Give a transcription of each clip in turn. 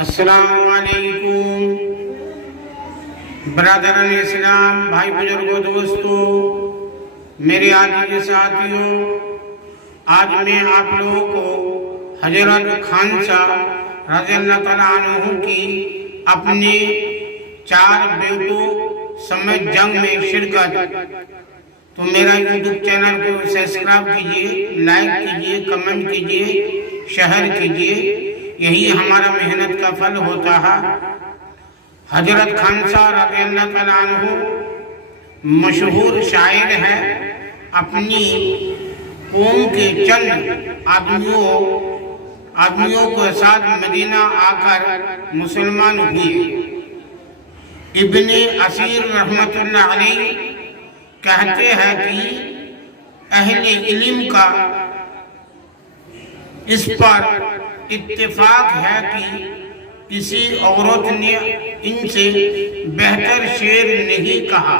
अस्सलामुअलैकुम ब्रदरन इस्लाम, भाई बुजुर्गों, दोस्तों, मेरे आदरणीय साथियों, आज मैं आप लोगों को हजरत खानसा रज़ियल्लाहु तआला अन्हु की अपने 4 बेटों समेत जंग में शिरकत। तो मेरा यूट्यूब चैनल को सब्सक्राइब कीजिए, लाइक कीजिए, कमेंट कीजिए, शेयर कीजिए, यही हमारा मेहनत का फल होता है। हजरत खानसा रज़ियल्लाहु तआला अन्हु मशहूर शायर है। अपनी कौम के चंद आदमियों के साथ मदीना आकर मुसलमान हुए। इब्ने असीर रहमतुल्लाह अलैह कहते हैं कि अहले इल्म का इस पर इत्तेफाक है कि किसी औरत ने इनसे बेहतर शेर नहीं कहा,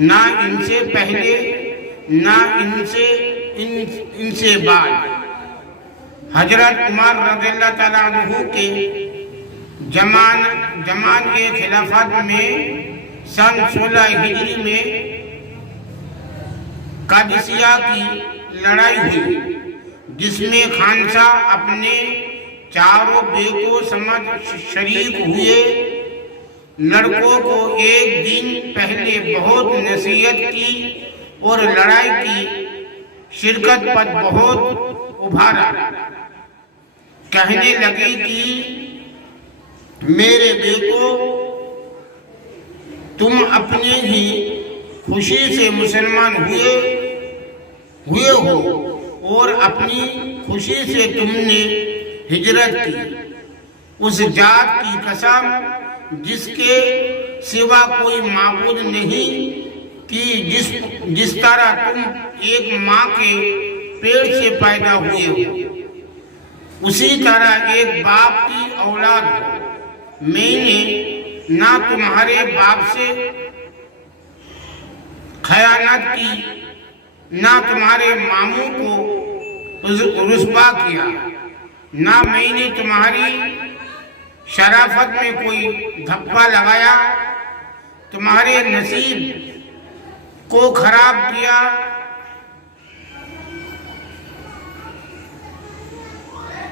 ना इनसे पहले ना इनसे बाद। हजरत उमर रज़ियल्लाहु तआला अन्हु के जमान के खिलाफत में सन 16 हिजरी में कादिसिया की लड़ाई हुई, जिसमें खानसा अपने 4 बेटों समझ शरीक हुए। लड़कों को एक दिन पहले बहुत नसीहत की और लड़ाई की शिरकत पर बहुत उभारा। कहने लगे कि मेरे बेटों, तुम अपने ही खुशी से मुसलमान हुए हो और अपनी खुशी से तुमने हिजरत की। उस जात की कसम जिसके सिवा कोई माबूद नहीं, कि जिस तरह तुम एक माँ के पेट से पैदा हुए हो, उसी तरह एक बाप की औलाद हो। मैंने ना तुम्हारे बाप से खयानत की, ना तुम्हारे मामू को रुस्वा किया, ना मैंने तुम्हारी शराफत में कोई धब्बा लगाया, तुम्हारे नसीब को खराब किया।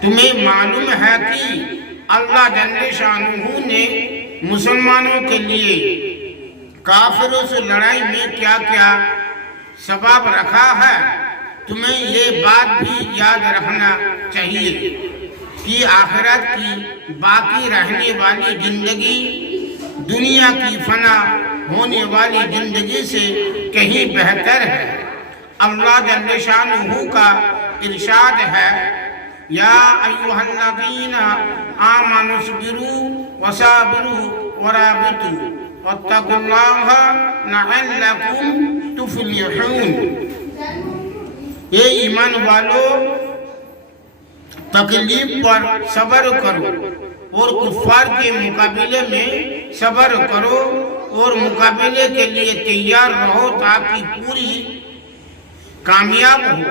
तुम्हें मालूम है कि अल्लाह जल्ले शानुहु ने मुसलमानों के लिए काफिरों से लड़ाई में क्या क्या सबब रखा है। तुम्हें ये बात भी याद रखना चाहिए कि आखिरत की बाकी रहने वाली जिंदगी दुनिया की फना होने वाली जिंदगी से कहीं बेहतर है। अल्लाह जल्ले शानुहु का इरशाद है, या अय्युहल्लज़ीना आमनुस्बिरू वसाबिरू वराबितू वत्तकुल्लाहा लअल्लकुम तुफ्लिहून। ये ईमान वालों, तकलीफ पर सब्र करो और कुफ्फार के मुकाबले में सब्र करो और मुकाबले के लिए तैयार रहो ताकि पूरी कामयाब हो।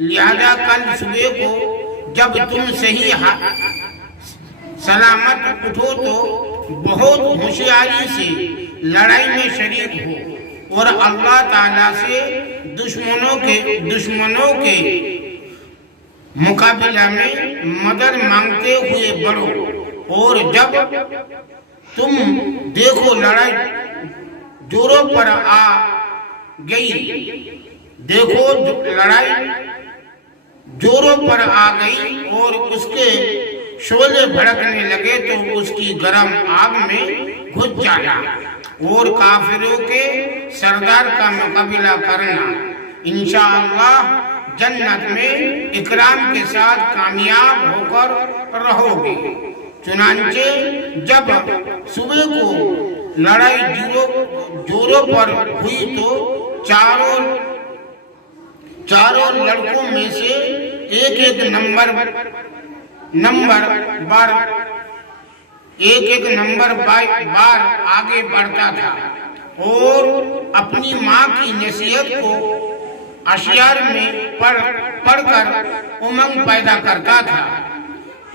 लिहाजा कल सुबह को जब तुम सही सलामत उठो तो बहुत होशियारी से लड़ाई में शरीक हो और अल्लाह ताला से दुश्मनों के मुकाबला में मदद मांगते हुए बढ़ो। और जब तुम देखो लड़ाई जोरों पर आ गई, और उसके शोले भड़कने लगे तो उसकी गर्म आग में घुस जाना और काफिरों के सरदार का मुकाबला करना। इंशाअल्लाह जन्नत में इकराम के साथ कामयाब होकर रहोगे। चुनांचे जब सुबह को लड़ाई जोरों पर हुई तो चारों लड़कों में से एक नंबर बार आगे बढ़ता था और अपनी माँ की नसीहत को अशियार में पढ़कर उमंग पैदा करता था।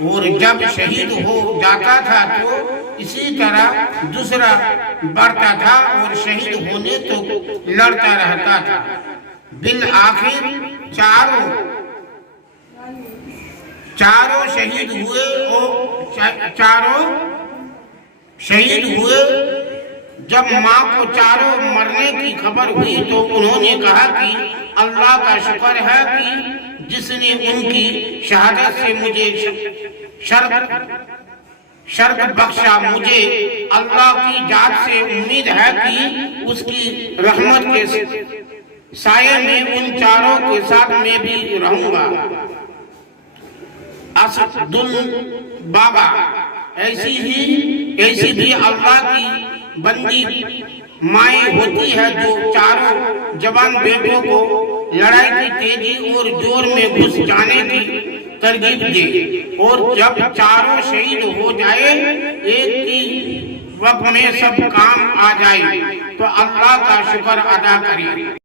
और जब शहीद हो जाता था तो इसी तरह दूसरा बढ़ता था और शहीद होने तो लड़ता रहता था। बिन आखिर चारों शहीद हुए और चारों शहीद हुए। जब माँ को चारों मरने की खबर हुई तो उन्होंने कहा कि अल्लाह का शुक्र है कि जिसने उनकी शहादत से मुझे शर्फ बख्शा। मुझे अल्लाह की जात से उम्मीद है कि उसकी रहमत के साये में उन चारों के साथ मैं भी रहूंगा। असदुल बाबा ऐसी भी अल्लाह की बंदी माएँ होती है जो चारों जवान बेटों को लड़ाई की तेजी और जोर में घुस जाने की तरकीब दे और जब चारों शहीद हो जाए एक ही वक्त में सब काम आ जाए तो अल्लाह का शुक्र अदा करें।